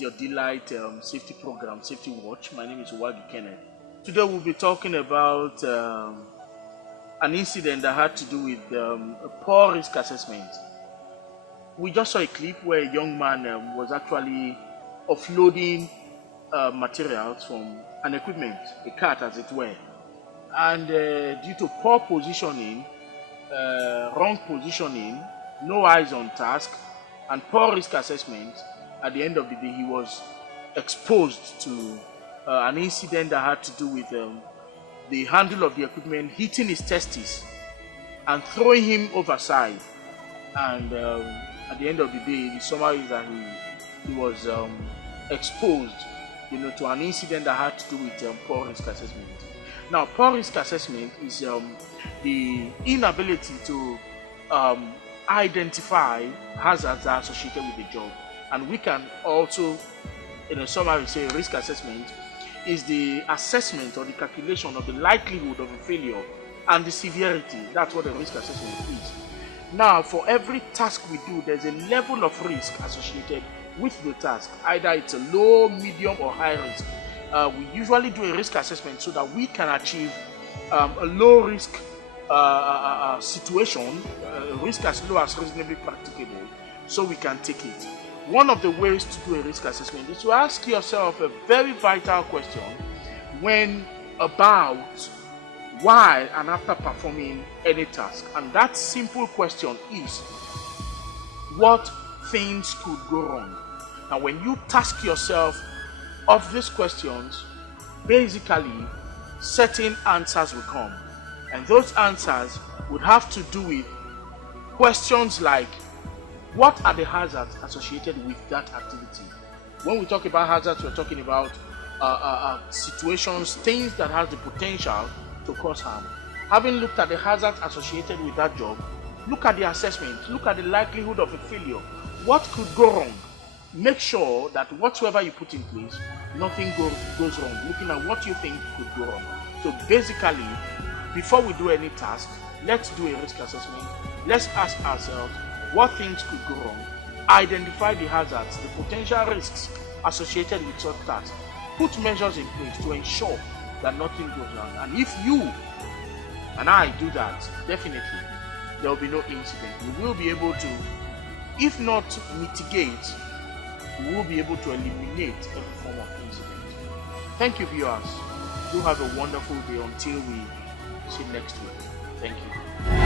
is your Delight safety program, Safety Watch. My name is Wagi Kenneth. Today we'll be talking about an incident that had to do with a poor risk assessment. We just saw a clip where a young man was actually offloading materials from an equipment, a cart as it were. And due to poor positioning, wrong positioning, no eyes on task, and poor risk assessment, at the end of the day, he was exposed to an incident that had to do with the handle of the equipment hitting his testes and throwing him overside. And at the end of the day, the summary is that he was exposed, to an incident that had to do with poor risk assessment. Now, poor risk assessment is the inability to identify hazards that are associated with the job. And we can also, in a summary, say risk assessment is the assessment or the calculation of the likelihood of a failure and the severity. That's what a risk assessment is. Now, for every task we do, there's a level of risk associated with the task. Either it's a low, medium, or high risk. We usually do a risk assessment so that we can achieve a low risk situation, risk as low as reasonably practicable, so we can take it. One of the ways to do a risk assessment is to ask yourself a very vital question when, about, while, and after performing any task. And that simple question is, what things could go wrong? Now, when you task yourself of these questions, basically certain answers will come. And those answers would have to do with questions like, what are the hazards associated with that activity? When we talk about hazards, we're talking about situations, things that have the potential to cause harm. Having looked at the hazards associated with that job, look at the assessment, look at the likelihood of a failure. What could go wrong? Make sure that whatsoever you put in place, nothing goes wrong. Looking at what you think could go wrong. So basically, before we do any task, let's do a risk assessment. Let's ask ourselves what things could go wrong. Identify the hazards, the potential risks associated with such tasks. Put measures in place to ensure that nothing goes wrong. And if you and I do that, definitely there will be no incident. We will be able to, if not mitigate, we will be able to eliminate every form of incident. Thank you, viewers. Do have a wonderful day until we see next week. Thank you.